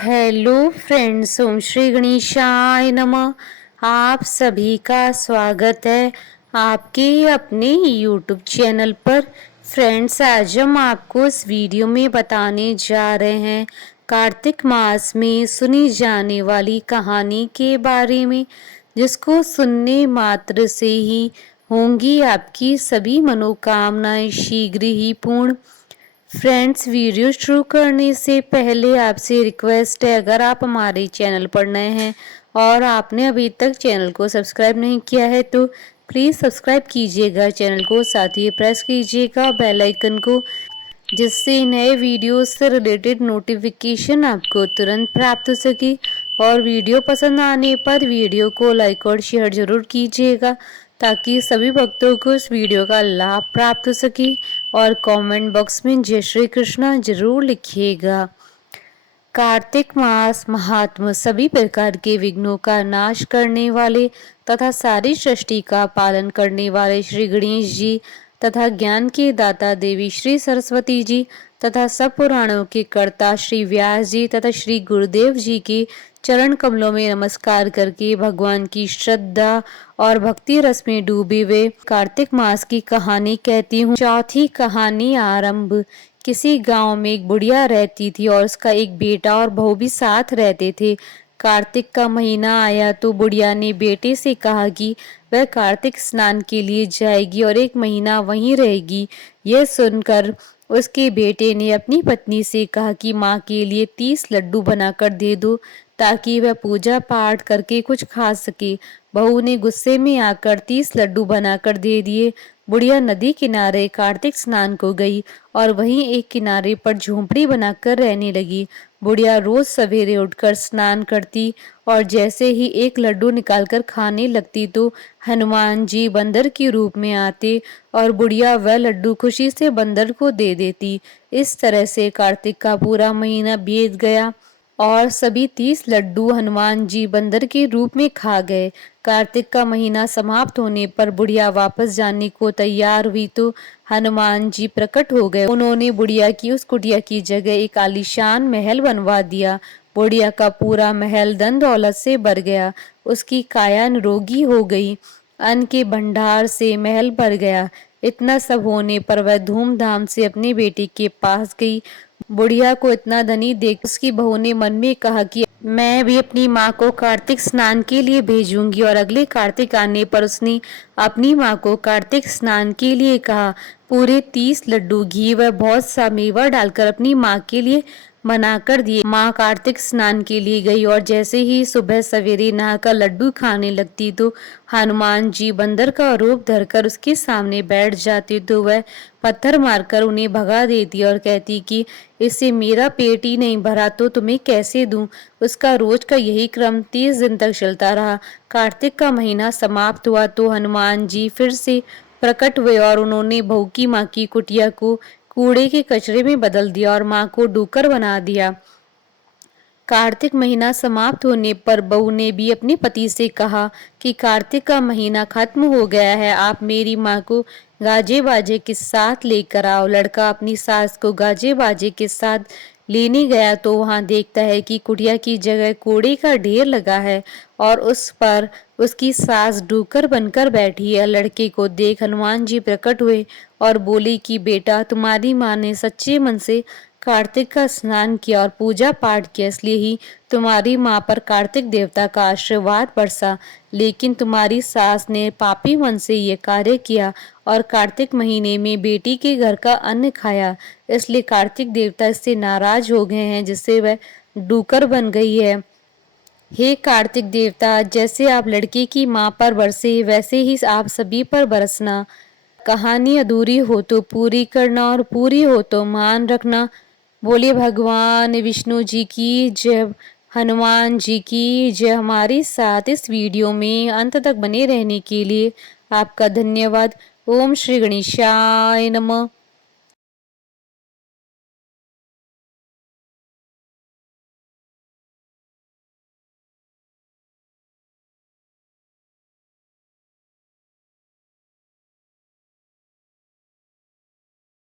Hello friends, ओम श्री गणेशाय नमः। आप सभी का स्वागत है आपके अपने यूट्यूब चैनल पर। फ्रेंड्स, आज हम आपको इस वीडियो में बताने जा रहे हैं कार्तिक मास में सुनी जाने वाली कहानी के बारे में, जिसको सुनने मात्र से ही होंगी आपकी सभी मनोकामनाएं शीघ्र ही पूर्ण। फ्रेंड्स, वीडियो शुरू करने से पहले आपसे रिक्वेस्ट है, अगर आप हमारे चैनल पर नए हैं और आपने अभी तक चैनल को सब्सक्राइब नहीं किया है तो प्लीज़ सब्सक्राइब कीजिएगा चैनल को, साथ ही प्रेस कीजिएगा बेल आइकन को, जिससे नए वीडियो से रिलेटेड नोटिफिकेशन आपको तुरंत प्राप्त हो सके। और वीडियो पसंद आने पर वीडियो को लाइक और शेयर जरूर कीजिएगा, ताकि सभी भक्तों को इस वीडियो का लाभ प्राप्त हो सके। और कमेंट बॉक्स में जय श्री कृष्णा जरूर लिखिएगा। कार्तिक मास महात्म सभी प्रकार के विघ्नों का नाश करने वाले तथा सारी सृष्टि का पालन करने वाले श्री गणेश जी तथा ज्ञान के दाता देवी श्री सरस्वती जी तथा सब पुराणों के कर्ता श्री व्यास जी तथा श्री गुरुदेव जी के चरण कमलों में नमस्कार करके भगवान की श्रद्धा और भक्ति रस में डूबे हुए कार्तिक मास की कहानी कहती हूँ। चौथी कहानी आरंभ। किसी गांव में एक बुढ़िया रहती थी और उसका एक बेटा और बहू भी साथ रहते थे। कार्तिक का महीना आया तो बुढ़िया ने बेटे से कहा कि वह कार्तिक स्नान के लिए जाएगी और एक महीना वहीं रहेगी। यह सुनकर उसके बेटे ने अपनी पत्नी से कहा कि माँ के लिए 30 लड्डू बनाकर दे दो, ताकि वह पूजा पाठ करके कुछ खा सके। बहू ने गुस्से में आकर 30 लड्डू बनाकर दे दिए। बुढ़िया नदी किनारे कार्तिक स्नान को गई और वहीं एक किनारे पर झोंपड़ी बनाकर रहने लगी। बुढ़िया रोज सवेरे उठकर स्नान करती और जैसे ही एक लड्डू निकालकर खाने लगती तो हनुमान जी बंदर के रूप में आते और बुढ़िया वह लड्डू खुशी से बंदर को दे देती। इस तरह से कार्तिक का पूरा महीना बीत गया और सभी 30 लड्डू हनुमान जी बंदर के रूप में खा गए। कार्तिक का महीना समाप्त होने पर बुढ़िया वापस जाने को तैयार हुई तो हनुमान जी प्रकट हो गए। उन्होंने बुढ़िया की उस कुटिया की जगह एक आलीशान महल बनवा दिया। बुढ़िया का पूरा महल धन दौलत से भर गया। उसकी काया निरोगी हो गई। अन्न के भंडार से महल भर गया। इतना सब होने पर वह धूमधाम से अपने बेटे के पास गई। बुढ़िया को इतना धनी देख उसकी बहू ने मन में कहा कि मैं भी अपनी माँ को कार्तिक स्नान के लिए भेजूंगी। और अगले कार्तिक आने पर उसने अपनी माँ को कार्तिक स्नान के लिए कहा। पूरे 30 लड्डू घी व बहुत सा मेवा डालकर अपनी माँ के लिए मना कर दिए। माँ कार्तिक स्नान के लिए गई और जैसे ही सुबह सवेरे नहाकर लड्डू खाने लगती तो हनुमान जी बंदर का रूप धरकर उसके सामने बैठ जाते तो वह पत्थर मारकर उन्हें भगा देती और कहती कि इससे मेरा पेट ही नहीं भरा तो तुम्हें कैसे दूं। उसका रोज का यही क्रम 30 दिन तक चलता रहा। कार्तिक का महीना समाप्त हुआ तो हनुमान जी फिर से प्रकट हुए और उन्होंने बहू की माँ की कुटिया को कूड़े के कचरे में बदल दिया और माँ को डूकर बना दिया। कार्तिक महीना समाप्त होने पर बहू ने भी अपने पति से कहा कि कार्तिक का महीना खत्म हो गया है, आप मेरी माँ को गाजे बाजे के साथ लेकर आओ। लड़का अपनी सास को गाजे बाजे के साथ लेने गया तो वहां देखता है कि कुटिया की जगह कूड़े का ढेर लगा है और उस पर उसकी सास डूकर बनकर बैठी है। लड़के को देख हनुमान जी प्रकट हुए और बोले कि बेटा, तुम्हारी माँ ने सच्चे मन से कार्तिक का स्नान किया और पूजा पाठ किया, इसलिए ही तुम्हारी माँ पर कार्तिक देवता का आशीर्वाद बरसा। लेकिन तुम्हारी सास ने पापी मन से ये कार्य किया और कार्तिक महीने में बेटी के घर का अन्न खाया, इसलिए कार्तिक देवता इससे नाराज हो गए हैं, जिससे वह डूकर बन गई है। हे कार्तिक देवता, जैसे आप लड़के की माँ पर बरसे वैसे ही आप सभी पर बरसना। कहानी अधूरी हो तो पूरी करना और पूरी हो तो मान रखना। बोलिए भगवान विष्णु जी की जय, हनुमान जी की जय। हमारे साथ इस वीडियो में अंत तक बने रहने के लिए आपका धन्यवाद। ओम श्री गणेशाय नमः।